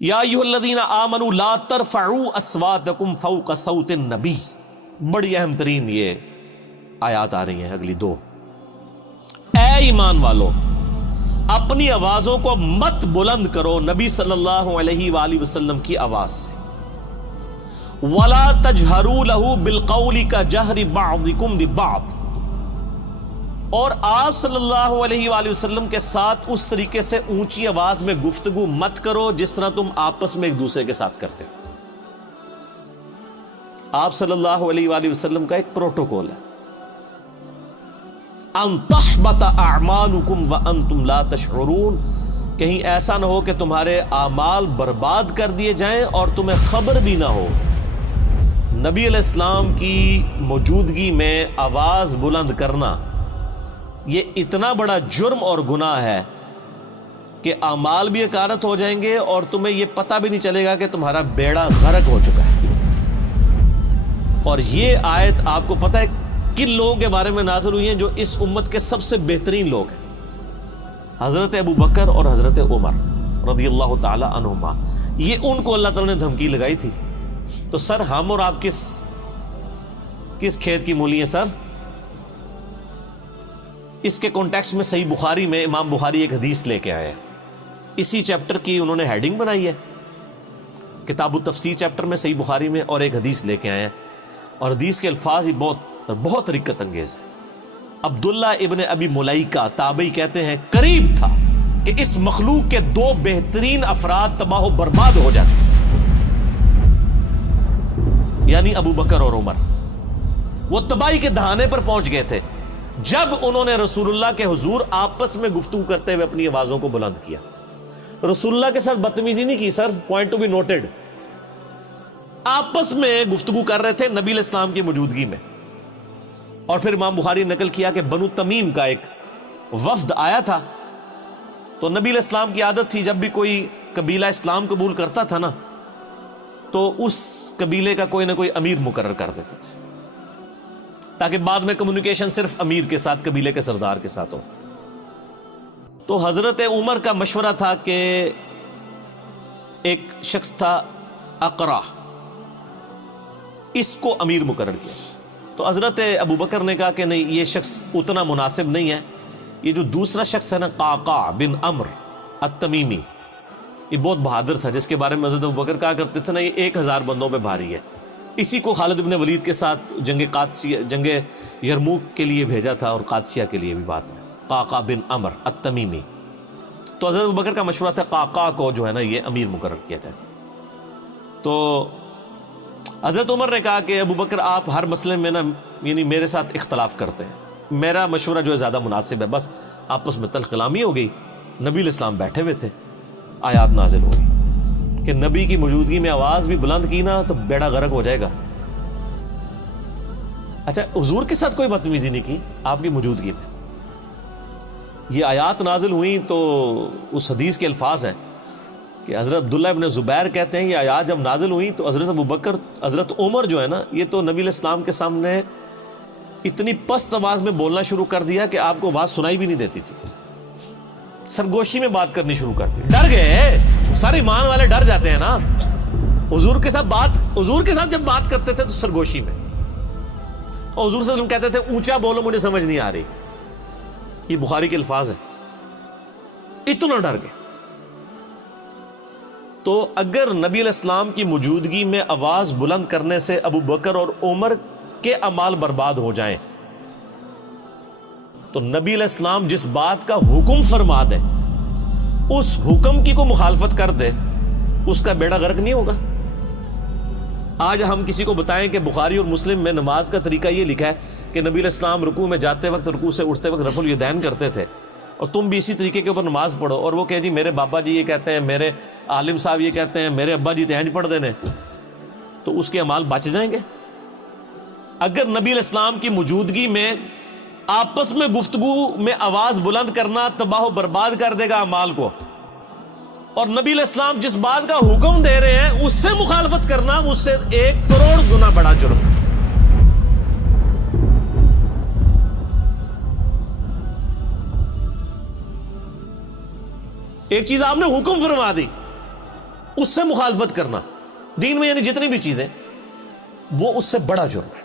یا ایھا الذین آمنوا لا ترفعوا اصواتکم فوق صوت النبی. بڑی اہم ترین یہ آیات آ رہی ہیں اگلی دو. اے ایمان والو، اپنی آوازوں کو مت بلند کرو نبی صلی اللہ علیہ وآلہ وسلم کی آواز سے. وَلَا تَجْهَرُوا لَهُ بِالْقَوْلِ كَجَهْرِ بَعْضِكُمْ لِبَعْضٍ، اور آپ صلی اللہ علیہ وآلہ وسلم کے ساتھ اس طریقے سے اونچی آواز میں گفتگو مت کرو جس طرح تم آپس میں ایک دوسرے کے ساتھ کرتے ہو. آپ صلی اللہ علیہ وآلہ وسلم کا ایک پروٹوکول ہے، ان تحبط اعمالکم وانتم لا تشعرون، کہیں ایسا نہ ہو کہ تمہارے اعمال برباد کر دیے جائیں اور تمہیں خبر بھی نہ ہو. نبی علیہ السلام کی موجودگی میں آواز بلند کرنا یہ اتنا بڑا جرم اور گناہ ہے کہ اعمال بھی اکارت ہو جائیں گے اور تمہیں یہ پتہ بھی نہیں چلے گا کہ تمہارا بیڑا غرق ہو چکا ہے. اور یہ آیت آپ کو پتہ ہے کن لوگوں کے بارے میں نازل ہوئی ہیں جو اس امت کے سب سے بہترین لوگ ہیں؟ حضرت ابو بکر اور حضرت عمر رضی اللہ تعالی عنہما. یہ ان کو اللہ تعالیٰ نے دھمکی لگائی تھی. تو سر ہم اور آپ کس کھیت کی مولی ہیں سر؟ اس کے کانٹیکسٹ میں صحیح بخاری میں امام بخاری ایک حدیث لے کے آئے ہیں. اسی چیپٹر کی انہوں نے ہیڈنگ بنائی ہے، کتاب التفسیر چیپٹر میں صحیح بخاری میں، اور ایک حدیث لے کے آئے ہیں. اور حدیث کے الفاظ ہی بہت رقت انگیز ہے. عبداللہ ابن ابی ملیکہ تابعی کہتے ہیں قریب تھا کہ اس مخلوق کے دو بہترین افراد تباہ و برباد ہو جاتے، یعنی ابو بکر اور عمر. وہ تباہی کے دہانے پر پہنچ گئے تھے جب انہوں نے رسول اللہ کے حضور آپس میں گفتگو کرتے ہوئے اپنی آوازوں کو بلند کیا. رسول اللہ کے ساتھ بدتمیزی نہیں کی سر، پوائنٹ ٹو بی نوٹڈ. آپس میں گفتگو کر رہے تھے نبی علیہ السلام کی موجودگی میں. اور پھر امام بخاری نقل کیا کہ بنو تمیم کا ایک وفد آیا تھا. تو نبی علیہ السلام کی عادت تھی جب بھی کوئی قبیلہ اسلام قبول کرتا تھا نا تو اس قبیلے کا کوئی نہ کوئی امیر مقرر کر دیتے تھے تاکہ بعد میں کمیونیکیشن صرف امیر کے ساتھ، قبیلے کے سردار کے ساتھ ہو. تو حضرت عمر کا مشورہ تھا کہ ایک شخص تھا اقرع، اس کو امیر مقرر کیا. تو حضرت ابو بکر نے کہا کہ نہیں، یہ شخص اتنا مناسب نہیں ہے. یہ جو دوسرا شخص ہے نا، قعقاع بن عمرو التمیمی، یہ بہت بہادر تھا، جس کے بارے میں حضرت ابو بکر کہا کرتے تھے نا یہ 1000 بندوں پہ بھاری ہے. اسی کو خالد بن ولید کے ساتھ جنگ یرموک کے لیے بھیجا تھا، اور قادسیہ کے لیے بھی بعد میں. قعقاع بن عمرو التمیمی. تو حضرت ابوبکر کا مشورہ تھا قعقاع کو جو ہے نا یہ امیر مقرر کیا جائے. تو حضرت عمر نے کہا کہ ابوبکر آپ ہر مسئلے میں نا یعنی میرے ساتھ اختلاف کرتے ہیں، میرا مشورہ جو ہے زیادہ مناسب ہے. بس آپس میں تلخ کلامی ہو گئی. نبی علیہ السلام بیٹھے ہوئے تھے، آیات نازل ہو گئی کہ نبی کی موجودگی میں آواز بھی بلند کی نا تو بیڑا غرق ہو جائے گا. اچھا، حضور کے ساتھ کوئی بدتمیزی نہیں کی آپ کی موجودگی میں. یہ آیات نازل ہوئیں تو اس حدیث کے الفاظ ہیں کہ حضرت عبداللہ ابن زبیر کہتے ہیں یہ آیات جب نازل ہوئیں تو حضرت ابوبکر، حضرت عمر جو ہے نا یہ تو نبی علیہ السلام کے سامنے اتنی پست آواز میں بولنا شروع کر دیا کہ آپ کو آواز سنائی بھی نہیں دیتی تھی. سرگوشی میں بات کرنی شروع کر دی. ڈر گئے سر، ایمان والے ڈر جاتے ہیں نا. حضور کے ساتھ جب بات کرتے تھے تو سرگوشی میں، اور حضور صلی اللہ علیہ وسلم کہتے تھے اونچا بولو مجھے سمجھ نہیں آ رہی. یہ بخاری کے الفاظ ہیں. اتنا ڈر گئے. تو اگر نبی علیہ السلام کی موجودگی میں آواز بلند کرنے سے ابو بکر اور عمر کے اعمال برباد ہو جائیں تو نبی علیہ السلام جس بات کا حکم فرما دے اس حکم کی کو مخالفت کر دے، اس کا بیڑا غرق نہیں ہوگا. آج ہم کسی کو بتائیں کہ بخاری اور مسلم میں نماز کا طریقہ یہ لکھا ہے کہ نبی علیہ السلام رکوع میں جاتے وقت، رکوع سے اٹھتے وقت رفع الیدین کرتے تھے، اور تم بھی اسی طریقے کے اوپر نماز پڑھو. اور وہ کہ جی میرے بابا جی یہ کہتے ہیں، میرے عالم صاحب یہ کہتے ہیں، میرے ابا جی تہنج پڑھ دینے، تو اس کے اعمال بچ جائیں گے. اگر نبی علیہ السلام کی موجودگی میں آپس میں گفتگو میں آواز بلند کرنا تباہ و برباد کر دے گا اعمال کو، اور نبی علیہ السلام جس بات کا حکم دے رہے ہیں اس سے مخالفت کرنا اس سے 1 کروڑ گنا بڑا جرم. ایک چیز آپ نے حکم فرما دی، اس سے مخالفت کرنا دین میں یعنی جتنی بھی چیزیں وہ اس سے بڑا جرم ہے.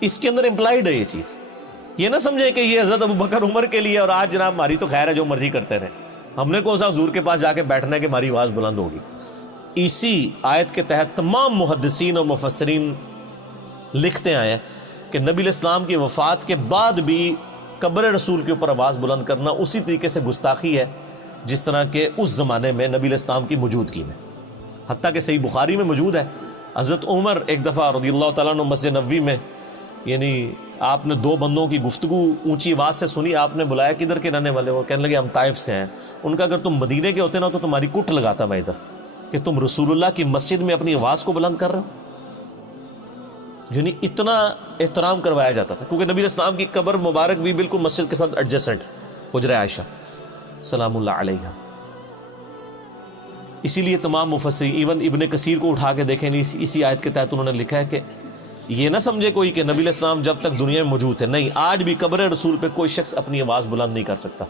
اس کے اندر امپلائڈ ہے یہ چیز. یہ نہ سمجھے کہ یہ حضرت ابوبکر عمر کے لیے اور آج جناب ہماری تو خیر ہے جو مرضی کرتے رہے, ہم نے کون سا حضور کے پاس جا کے بیٹھنا ہے کہ ہماری آواز بلند ہوگی. اسی آیت کے تحت تمام محدثین اور مفسرین لکھتے آئے ہیں کہ نبی علیہ السلام کی وفات کے بعد بھی قبر رسول کے اوپر آواز بلند کرنا اسی طریقے سے گستاخی ہے جس طرح کہ اس زمانے میں نبی علیہ السلام کی موجودگی میں. حتیٰ کہ صحیح بخاری میں موجود ہے, حضرت عمر ایک دفعہ رضی اللہ تعالیٰ عنہ مسجد نبوی میں, یعنی آپ نے دو بندوں کی گفتگو اونچی آواز سے سنی, آپ نے بلایا کدھر کے رہنے والے, وہ کہنے لگے ہم طائف سے ہیں. ان کا اگر تم مدینے کے ہوتے نا تو تمہاری کٹ لگاتا میں ادھر کہ تم رسول اللہ کی مسجد میں اپنی آواز کو بلند کر رہے ہو. یعنی اتنا احترام کروایا جاتا تھا کیونکہ نبی علیہ السلام کی قبر مبارک بھی بالکل مسجد کے ساتھ ایڈجسٹنٹ, حجرہ عائشہ سلام اللہ علیہا. اسی لیے تمام مفسرین ایون ابن کثیر کو اٹھا کے دیکھیں, اسی آیت کے تحت انہوں نے لکھا ہے کہ یہ نہ سمجھے کوئی کہ نبی علیہ السلام جب تک دنیا میں موجود ہے, نہیں, آج بھی قبر رسول پہ کوئی شخص اپنی آواز بلند نہیں کر سکتا.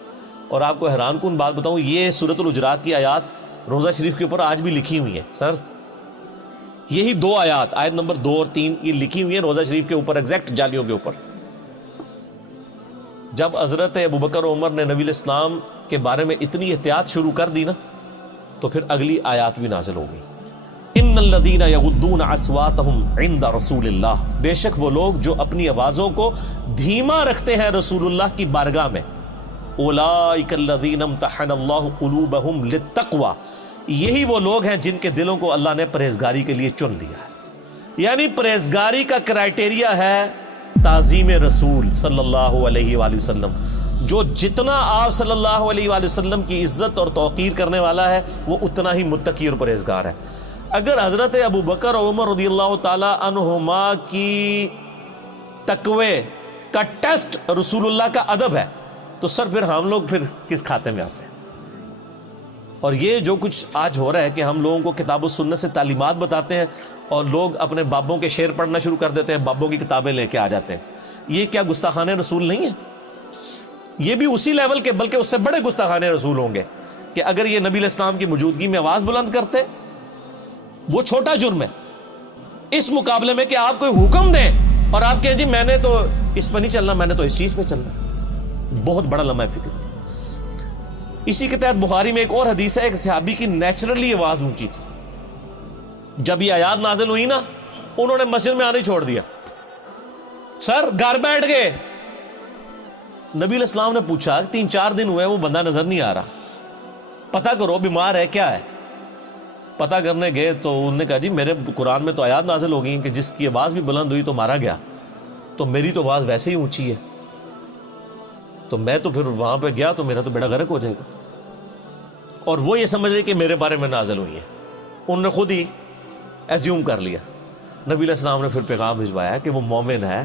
اور آپ کو حیران کن بات بتاؤں, یہ سورۃ الحجرات کی آیات روضہ شریف کے اوپر آج بھی لکھی ہوئی ہیں. سر یہی دو آیات, آیت نمبر 2 اور 3, یہ لکھی ہوئی ہیں روضہ شریف کے اوپر, ایگزیکٹ جالیوں کے اوپر. جب حضرت ابوبکر عمر نے نبی علیہ السلام کے بارے میں اتنی احتیاط شروع کر دی نا, تو پھر اگلی آیات بھی نازل ہو گئی. ان الذین یغضون اصواتهم عند رسول اللہ, بے شک وہ لوگ جو اپنی آوازوں کو دھیما رکھتے ہیں رسول اللہ کی بارگاہ میں. اولئک الذین امتحن اللہ قلوبہم للتقوی, یہی وہ لوگ ہیں جن کے دلوں کو اللہ نے پرہیزگاری کے لیے چن لیا ہے. یعنی پرہیزگاری کا کرائٹیریا ہے تعظیم رسول صلی اللہ علیہ وآلہ وسلم. جو جتنا آپ صلی اللہ علیہ وآلہ وسلم کی عزت اور توقیر کرنے والا ہے وہ اتنا ہی متقی اور پرہیزگار ہے. اگر حضرت ابوبکر اور عمر رضی اللہ تعالی عنہما کی تقوی کا ٹیسٹ رسول اللہ کا ادب ہے تو سر پھر ہم لوگ پھر کس کھاتے میں آتے ہیں؟ اور یہ جو کچھ آج ہو رہا ہے کہ ہم لوگوں کو کتاب و سنت سے تعلیمات بتاتے ہیں اور لوگ اپنے بابوں کے شعر پڑھنا شروع کر دیتے ہیں, بابوں کی کتابیں لے کے آ جاتے ہیں. یہ کیا گستاخانہ رسول نہیں ہے؟ یہ بھی اسی لیول کے بلکہ اس سے بڑے گستاخانہ رسول ہوں گے کہ اگر یہ نبی علیہ السلام کی موجودگی میں آواز بلند کرتے, وہ چھوٹا جرم ہے اس مقابلے میں کہ آپ کوئی حکم دیں اور آپ کہیں جی میں نے تو اس پہ نہیں چلنا, میں نے تو اس چیز پہ چلنا. بہت بڑا لمحہ فکر. اسی کے تحت بخاری میں ایک اور حدیث ہے, ایک صحابی کی نیچرلی آواز اونچی تھی. جب یہ آیات نازل ہوئی نا, انہوں نے مسجد میں آنا ہی چھوڑ دیا, سر گھر بیٹھ گئے. نبی علیہ السلام نے پوچھا 3-4 دن ہوئے وہ بندہ نظر نہیں آ رہا, پتہ کرو بیمار ہے کیا ہے. پتہ کرنے گئے تو انہوں نے کہا جی میرے قرآن میں تو آیات نازل ہو گئی کہ جس کی آواز بھی بلند ہوئی تو مارا گیا, تو میری تو آواز ویسے ہی اونچی ہے, تو میں تو پھر وہاں پہ گیا تو میرا تو بیڑا غرق ہو جائے گا. اور وہ یہ سمجھ رہے کہ میرے بارے میں نازل ہوئی ہے, انہوں نے خود ہی ایزیوم کر لیا. نبی علیہ السلام نے پھر پیغام بھجوایا کہ وہ مومن ہے,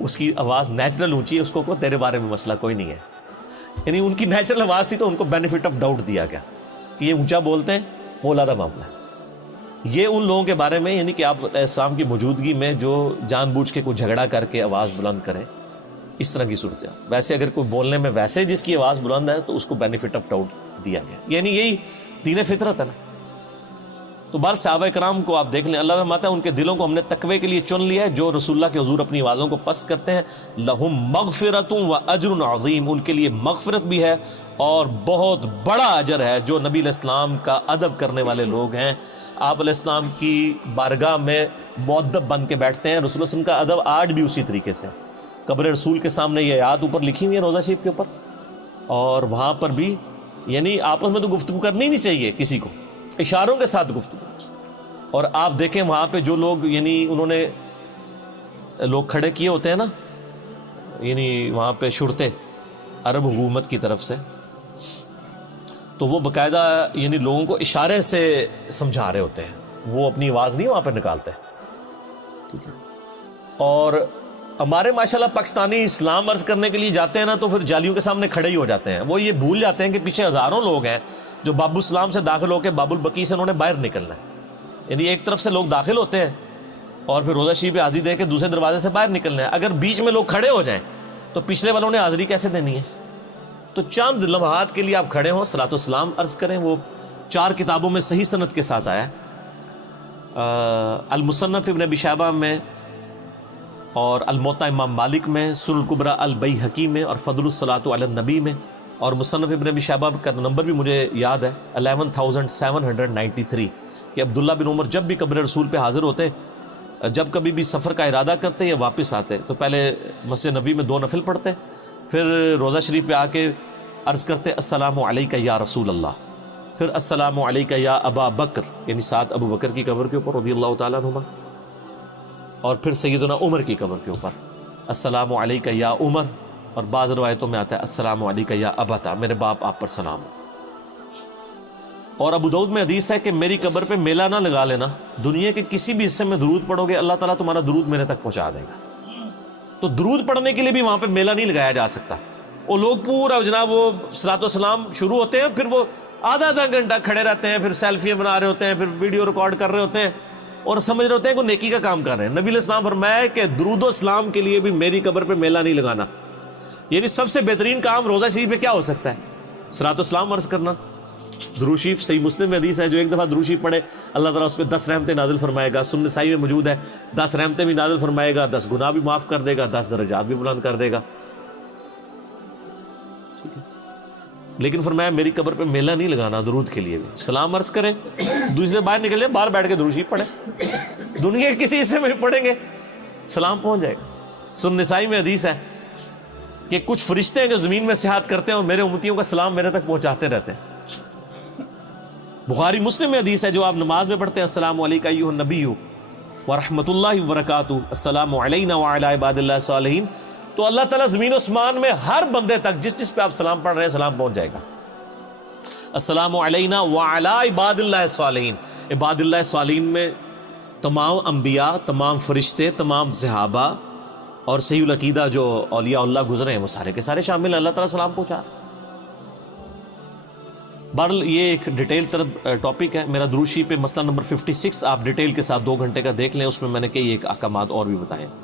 اس کی آواز نیچرل اونچی ہے, اس کو تیرے بارے میں مسئلہ کوئی نہیں ہے. یعنی ان کی نیچرل آواز تھی تو ان کو بینیفٹ آف ڈاؤٹ دیا گیا کہ یہ اونچا بولتے ہیں, وہ علیحدہ معاملہ ہے. یہ ان لوگوں کے بارے میں یعنی کہ آپ علیہ السلام کی موجودگی میں جو جان بوجھ کے کوئی جھگڑا کر کے آواز بلند کریں, اس طرح کی صورت ہے. ویسے اگر کوئی بولنے میں ویسے جس کی آواز بلند ہے تو اس کو بینیفٹ آف ڈاؤٹ دیا گیا, یعنی یہی دین فطرت ہے نا. تو بہر صحابہ کرام کو آپ دیکھ لیں, اللہ فرماتا ہے ان کے دلوں کو ہم نے تقوی کے لیے چن لیا ہے. جو رسول اللہ کے حضور اپنی آوازوں کو پست کرتے ہیں, لہم مغفرۃ و اجر عظیم, ان کے لیے مغفرت بھی ہے اور بہت بڑا اجر ہے. جو نبی علیہ السلام کا ادب کرنے والے لوگ ہیں, آپ علیہ السلام کی بارگاہ میں مؤدب بن کے بیٹھتے ہیں. رسول اللہ علیہ وسلم کا ادب آج بھی اسی طریقے سے. قبر رسول کے سامنے یہ آیات اوپر لکھی ہوئی ہیں روضہ شریف کے اوپر, اور وہاں پر بھی یعنی آپس میں تو گفتگو کرنی نہیں چاہیے کسی کو, اشاروں کے ساتھ گفتگو. اور آپ دیکھیں وہاں پہ جو لوگ یعنی انہوں نے لوگ کھڑے کیے ہوتے ہیں نا, یعنی وہاں پہ شرطے عرب حکومت کی طرف سے, تو وہ باقاعدہ یعنی لوگوں کو اشارے سے سمجھا رہے ہوتے ہیں, وہ اپنی آواز نہیں وہاں پہ نکالتے. ٹھیک ہے. اور ہمارے ماشاءاللہ پاکستانی اسلام عرض کرنے کے لیے جاتے ہیں نا تو پھر جالیوں کے سامنے کھڑے ہی ہو جاتے ہیں. وہ یہ بھول جاتے ہیں کہ پیچھے ہزاروں لوگ ہیں جو باب السلام سے داخل ہو کے باب البقیع سے انہوں نے باہر نکلنا ہے. یعنی ایک طرف سے لوگ داخل ہوتے ہیں اور پھر روضہ شریف پہ حاضری دے کے دوسرے دروازے سے باہر نکلنا ہے. اگر بیچ میں لوگ کھڑے ہو جائیں تو پچھلے والوں نے حاضری کیسے دینی ہے؟ تو چند لمحات کے لیے آپ کھڑے ہوں, صلاۃ و سلام عرض کریں, وہ 4 کتابوں میں صحیح سند کے ساتھ آیا ہے، المصنف ابن ابی شیبہ میں، اور الموطا امام مالک میں، سنن الکبریٰ البیہقی میں، اور فضل الصلاۃ علی النبی میں، اور مصنف ابن ابی شیبہ کا نمبر بھی مجھے یاد ہے 11793 کہ عبداللہ بن عمر جب بھی قبر رسول پہ حاضر ہوتے، جب کبھی بھی سفر کا ارادہ کرتے یا واپس آتے تو پہلے مسجد نبوی میں 2 نفل پڑھتے، پھر روضہ شریف پہ آ کے عرض کرتے السلام علیکہ یا رسول اللہ، پھر السلام علیکہ یا ابا بکر، یعنی ساتھ ابو بکر کی قبر کے اوپر رضی اللہ تعالیٰ عنہما، اور پھر سیدنا عمر کی قبر کے اوپر السلام علیکہ یا عمر، اور بعض روایتوں میں آتا ہے السلام علیکہ یا ابتا، میرے باپ آپ پر سلام ہو۔ اور ابو داؤد میں حدیث ہے کہ میری قبر پہ میلہ نہ لگا لینا، دنیا کے کسی بھی حصے میں درود پڑھو گے اللہ تعالیٰ تمہارا درود میرے تک پہنچا دے گا۔ تو درود پڑھنے کے لیے بھی وہاں پہ میلہ نہیں لگایا جا سکتا، وہ لوگ پورا جناب وہ صلاۃ و سلام شروع ہوتے ہیں، پھر وہ آدھا گھنٹہ کھڑے رہتے ہیں، پھر سیلفیاں بنا رہے ہوتے ہیں، پھر ویڈیو ریکارڈ کر رہے ہوتے ہیں اور سمجھ رہے ہوتے ہیں کہ نیکی کا کام کر رہے ہیں۔ نبی علیہ السلام فرمایا کہ درود و سلام کے لیے بھی میری قبر پہ میلہ نہیں لگانا، یعنی سب سے بہترین کام روضہ شریف پہ کیا ہو سکتا ہے؟ صلاۃ و سلام عرض کرنا۔ درود شریف صحیح مسلم میں حدیث ہے جو ایک دفعہ درود شریف پڑھے اللہ تعالیٰ اس پہ 10 رحمتیں نازل فرمائے گا، سنن نسائی میں موجود ہے، 10 رحمتیں بھی نازل فرمائے گا، 10 گناہ بھی معاف کر دے گا، 10 درجات بھی بلند کر دے گا۔ ٹھیک ہے، لیکن فرمایا میری قبر پہ میلہ نہیں لگانا، درود کے لیے بھی سلام عرض کریں، دوسرے باہر نکلے باہر بیٹھ کے درود شریف پڑھیں، دنیا کے کسی حصے میں بھی پڑھیں گے سلام پہنچ جائے گا۔ سنن نسائی میں حدیث ہے کہ کچھ فرشتے ہیں جو زمین میں سیاحت کرتے ہیں اور میرے امتیوں کا سلام میرے تک پہنچاتے رہتے ہیں۔ بخاری مسلم میں حدیث ہے جو آپ نماز میں پڑھتے ہیں السلام علیکم ایھا النبی ورحمۃ اللہ وبرکاتہ، السلام علینا وعلی عباد اللہ الصالحین، تو اللہ تعالیٰ زمین و اسمان میں ہر بندے تک جس پہ آپ سلام پڑھ رہے ہیں سلام پہنچ جائے گا۔ السلام علینا وعلی عباد اللہ الصالحین، عباد اللہ الصالحین میں تمام انبیاء، تمام فرشتے، تمام صحابہ اور صحیح العقیدہ جو اولیاء اللہ گزرے ہیں وہ سارے کے سارے شامل ہیں، اللہ تعالیٰ سلام پہنچا۔ بہرحال یہ ایک ڈیٹیل طرف ٹاپک ہے میرا، درود شریف پہ مسئلہ نمبر 56 آپ ڈیٹیل کے ساتھ 2 گھنٹے کا دیکھ لیں، اس میں میں نے کئی ایک احکامات اور بھی بتائے ہیں۔